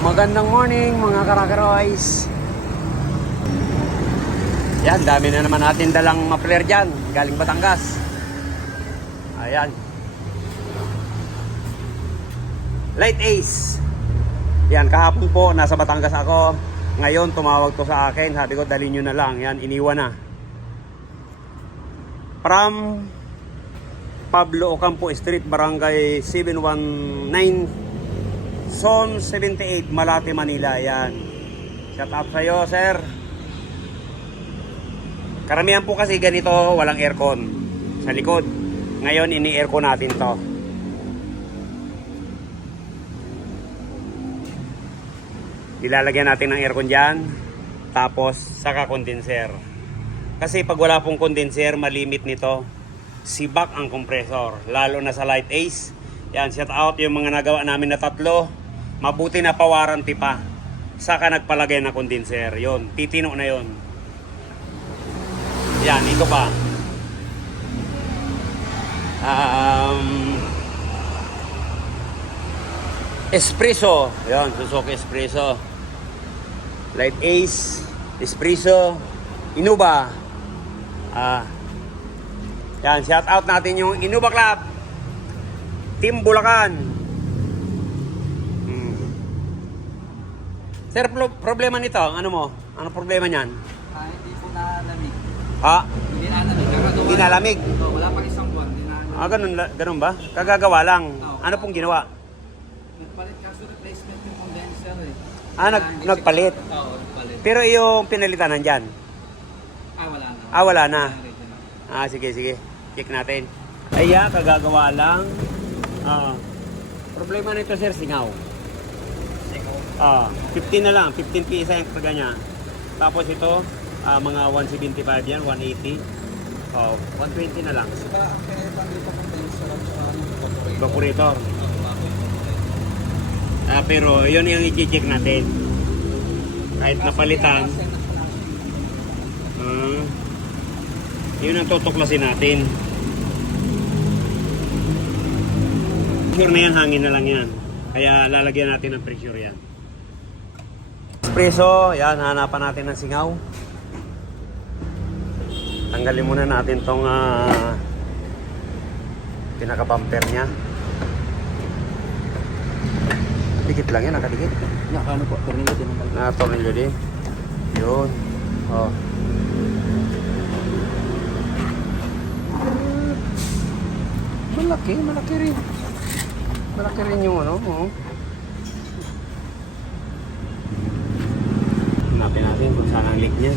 Magandang morning mga karakaroys. Yan, dami na naman natin dalang mapler dyan, galing Batangas. Ayan, Light Ace. Yan, kahapon po nasa Batangas ako. Ngayon tumawag to sa akin, sabi ko dalhin nyo na lang. Yan, iniwan na. From Pablo Ocampo Street, Barangay 719, Zone 78, Malate, Manila. Yan. Shout out sa'yo, sir. Karamihan po kasi ganito, walang aircon sa likod. Ngayon, ini-aircon natin to. Ilalagyan natin ng aircon dyan. Tapos, saka condenser. Kasi pag wala pong condenser, malimit nito. Sibak ang compressor. Lalo na sa Light Ace. Yan, shout out yung mga nagawa namin na tatlo. Mabuti na pa-warranty pa. Saka nagpalagay na condenser. Yon, titino na yon. Yan, ito pa. Espresso. Yan, Suzuki Espresso. Light Ace, Espresso, Innova. Yan, shout out natin yung Innova Club. Team Bulacan. Sir, problema nito, ano mo? Ano problema niyan? Hindi po nalamig. Ha? Hindi nalamig. Hindi nalamig? Wala pang isang buwan. Ganun ba? Kagagawa lang. Ano pong ginawa? Nagpalit kaso replacement yung condenser eh. Nagpalit. Oo, nagpalit. Pero yung pinalitan nandyan? Wala na. Wala na. Sige. Check natin. Kagagawa lang. Problema nito, sir, singaw. 15 na lang. 15 pisa yung karga niya. Tapos ito, mga 175 yan, 180. 120 na lang. Saka ang pinalitan dito condenser at saka Evaporator. Pero yun yung i-check natin. Kahit napalitan, yun ang tutuklasin natin. Pressure na yan, hangin na lang yan. Kaya lalagyan natin ng pressure yan. Espresso, yan, hanapan natin ng singaw. Tanggalin muna natin tong pinaka-bumper nya. Dikit lang yan, nakadikit. Ano po, tornilyo din. Tornilyo din. Yun. Malaki rin. Malaki rin yung ano. Hanapin natin kung saan ang leak niya.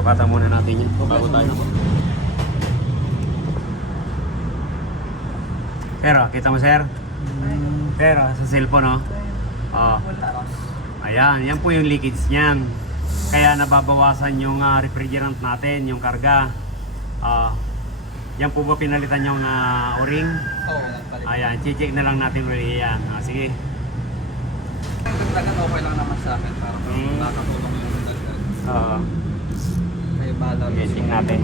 Sukatan muna natin yan bago tayo. Pero, kita mo, sir? Pero, sa cellphone, ayan, yan po yung leakage niyan. Kaya nababawasan yung refrigerant natin, yung karga. Yan po ba pinalitan yung o-ring? Oo, nagpalit. Ayan, check na lang natin ulit yan. Sige. Ang dagdagan okay lang naman sa akin. Parang nakakatulong yung dagdag. Kaya bahala. Check natin.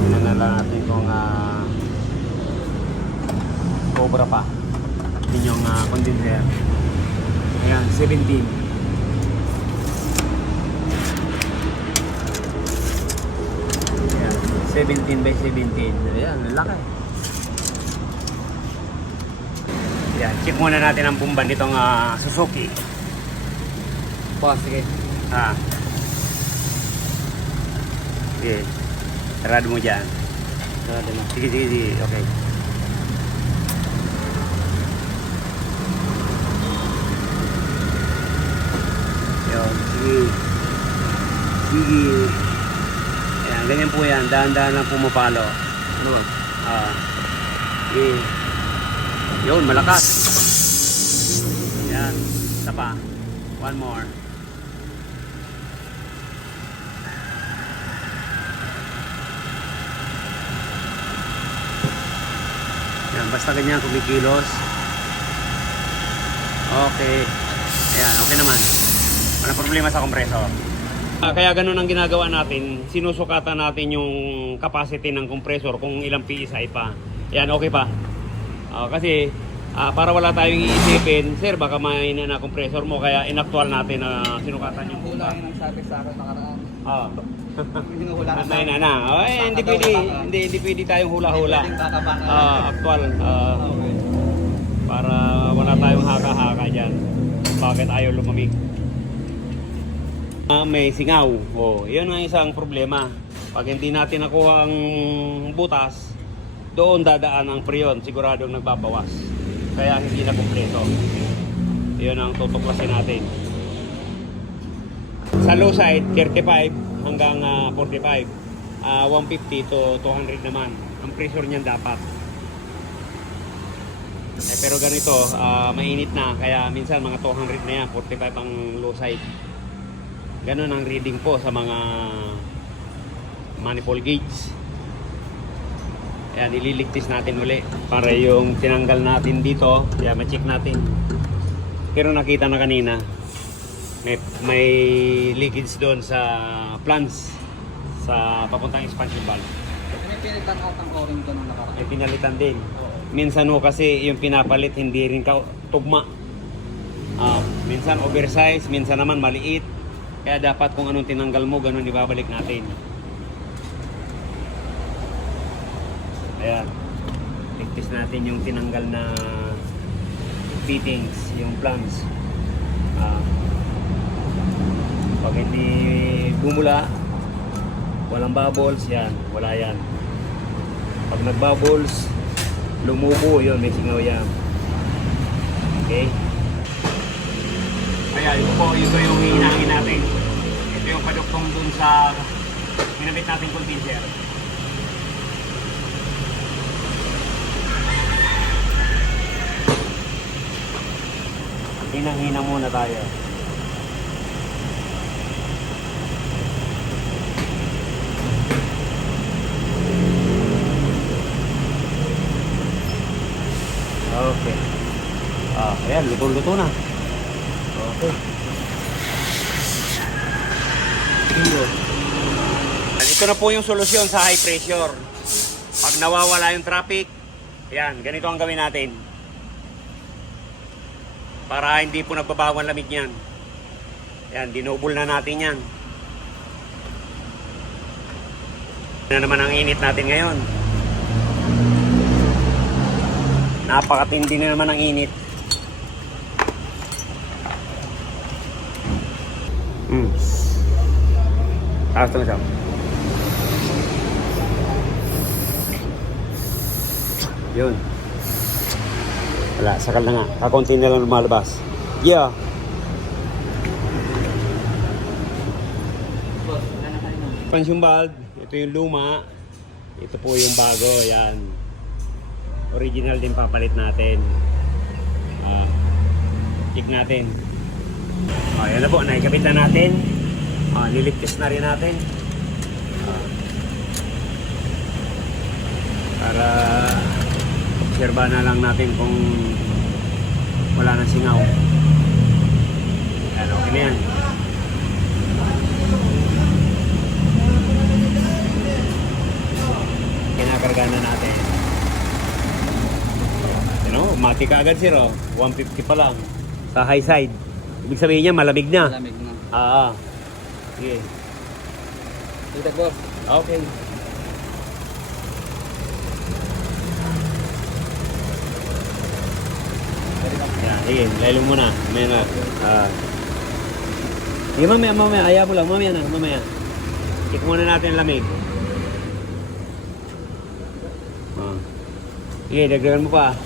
Tingnan na lang natin kung cobra pa. Yun yung condenser. Ayan, 17. Ayan, 17 by 17. Ayan, laki. Ayan, check muna natin ang bumban nitong Suzuki. Sige. Sige. Sarado mo dyan. Sarado na. Sige. Okay. Yun. Sige. Ayan, ganyan po yan. Dahan-dahan lang pumapalo. Ano ba? Sige. Yun, malakas. Isa pa. One more. Yan, basta ganyan kumikilos. Okay. Ayan, okay naman. Walang problema sa kompresor. Kaya ganun ang ginagawa natin. Sinusukatan natin yung capacity ng kompresor kung ilang PSI pa. Ayan, okay pa. Kasi para wala tayong iisipin, sir, baka mahina na kompresor mo. Kaya inaktual natin na sinukatan yung Hula pumpa. yung nagsabi sa akin nakaraan. Hinuhula ka sa Antay na. Hindi pwede, hindi pwede tayong hula-hula. Actual. Okay. Para wala tayong haka-haka dyan. Bakit ayaw lumamig? May singaw. Yun ang isang problema. Pag hindi natin nakuha ang butas, doon dadaan ang preyon. Siguradong nagbabawas. Kaya hindi na kumpleto. Yun ang tutuklasin natin. Sa low side, 35 hanggang 45. 150 to 200 naman. Ang pressure niyan dapat. Pero ganito, mainit na. Kaya minsan mga 200 na yan. 45 ang low side. Ganon ang reading po sa mga manifold gauge. Ayan, ililigtis natin uli para yung tinanggal natin dito, kaya ma-check natin. Pero nakita na kanina, may leakage doon sa plants sa papuntang expansion valve. May pinitan out ng o-ring ko nung nakaraan. May pinalitan din. Minsan ho kasi yung pinapalit hindi rin tugma. Minsan oversize, minsan naman maliit. Kaya dapat kung anong tinanggal mo, ganun ibabalik natin. Ayan. Ligtis natin yung tinanggal na fittings, yung plants. Pag hindi bumula, walang bubbles, yan. Wala yan. Pag nag-bubbles, lumubo, yun, may singaw yan. Okay? Kaya ito yung hinangin natin. Ito yung paduktong dun sa ginamit natin condenser. Hinang-hinang muna tayo. Okay. Ayan, luto-luto na. Okay. Ito na po yung solusyon sa high pressure. Pag nawawala yung traffic, ayan, ganito ang gawin natin. Para hindi po nagbabago ang lamig niyan. Ayan, dinobol na natin yan. Yan na naman ang init natin ngayon. Napakatindi na naman ang init. Taas na siya. Yun. Wala, sakal na nga. Kakunti na lang lumalabas. Yeah. Expansion valve. Ito yung luma. Ito po yung bago. Yan. Original din papalit natin. Check natin. Yan na po. Naikabit na natin. Liligtis na rin natin. Para obserba na lang natin kung wala nang singaw. Ayan, okay na yan. Kinakarga na natin. Mati ka agad, sir. 150 pa lang. Sa high side. Ibig sabihin niya, malamig na. Malamig na. Sige. Dito, boss. Okay. Yan, sige. Lailo muna. Mamaya na. Sige, mamaya. Ayaw mo lang. Mamaya. Check muna natin ang lamig. Sige, dagdagan mo pa.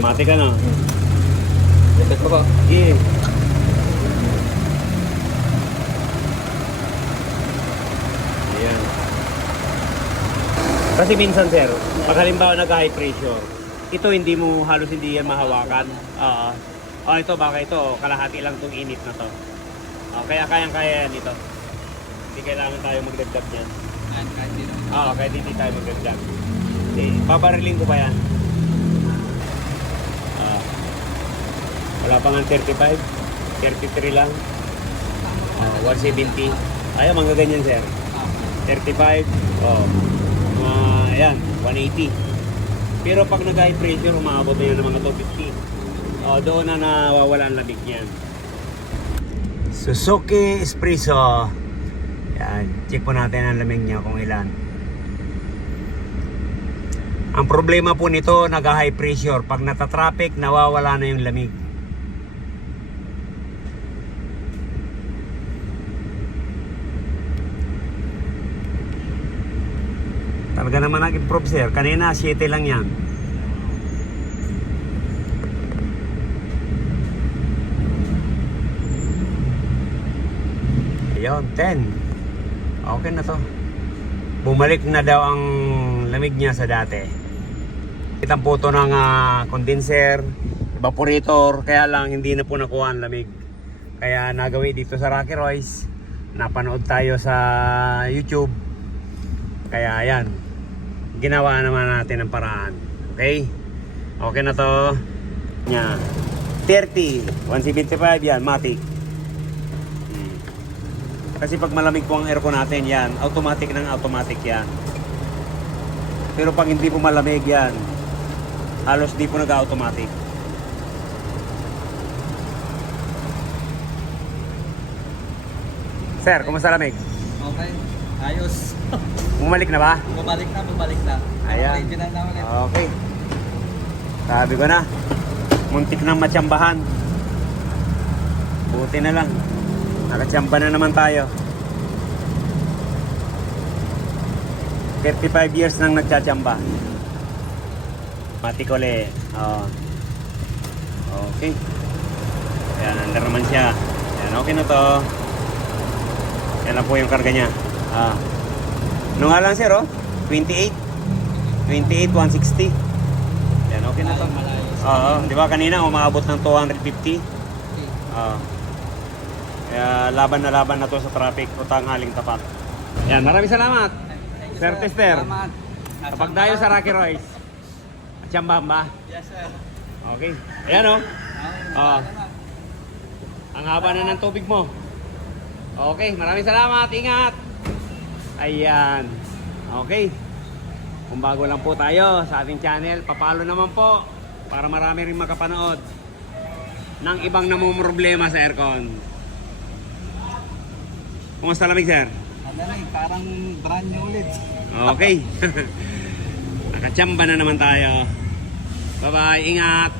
Mati ka na. Dito ko po. Sige. Ayan. Kasi minsan, sir, pag halimbawa nag-high pressure, Ito hindi mo, halos hindi yan mahawakan. Oo. Oh, ito baka ito, kalahati lang itong init na to. Oh, kaya kayang-kaya yan ito. Hindi kailangan tayo magdagdag yan. Yan, kahit dito. Oo, kahit hindi tayo magdagdag. Hindi, babariling ko pa yan. Wala pa nga 35, 33 lang. 170. Ayaw, mga ganyan sir. 35, ayan, 180. Pero pag nag-high pressure, umabot na yan ng mga 250. Doon na nawawala ang lamig niyan. Suzuki Espresso. Yan, check po natin ang lamig niya kung ilan. Ang problema po nito, nag-high pressure. Pag nata-traffic, nawawala na yung lamig. Talaga naman nag-improve sir. Kanina 7 lang yan. Ayun, 10. Okay na to. Bumalik na daw ang lamig niya sa dati. Kitang po ito ng condenser, evaporator, kaya lang hindi na po nakuha ang lamig. Kaya nagawi dito sa Rocky Royce. Napanood tayo sa YouTube. Kaya ayan, ginawa naman natin ang paraan. Okay? Okay na to. Nya. 30, 175 yan, matic. Kasi pag malamig po ang aircon natin yan, automatic ng automatic yan. Pero pag hindi po malamig yan, halos di po nag-automatic. Sir, kumusta lamig? Okay, ayos. Bumalik na ba? Bumalik na. Ayan. Original na ulit. Okay. Sabi ko na, muntik nang matsambahan. Buti na lang. Nakatsamba na naman tayo. 35 years nang nagtsatsamba. Matikole. Okay. Ayan, under naman siya. Ayan, okay na to. Yan lang po yung karga niya. Ano nga lang sir, 28. 28, 160. Yan, okay na to. Oo, di ba kanina umabot ng 250? Kaya laban na to sa traffic o tanghaling tapat. Yan, maraming salamat. Sir Tester. Salamat. Kapag tayo sa Rocky Royce, atsambahan ba? Yes, sir. Okay. Ayan ang haba na ng tubig mo. Okay, maraming salamat. Ingat. Ayan. Okay. Kung bago lang po tayo sa ating channel, papalo naman po para marami rin makapanood ng ibang namumroblema sa aircon. Kumusta lamig, sir? Parang brand new ulit. Okay. Nakatsamba na naman tayo. Bye-bye. Ingat.